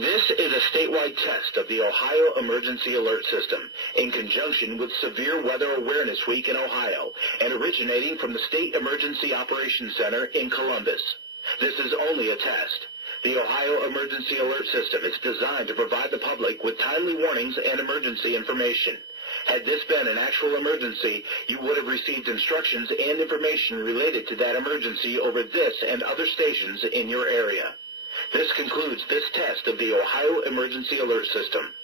This is a statewide test of the Ohio Emergency Alert System in conjunction with Severe Weather Awareness Week in Ohio and originating from the State Emergency Operations Center in Columbus. This is only a test. The Ohio Emergency Alert System is designed to provide the public with timely warnings and emergency information. Had this been an actual emergency, you would have received instructions and information related to that emergency over this and other stations in your area. This concludes this test of the Ohio Emergency Alert System.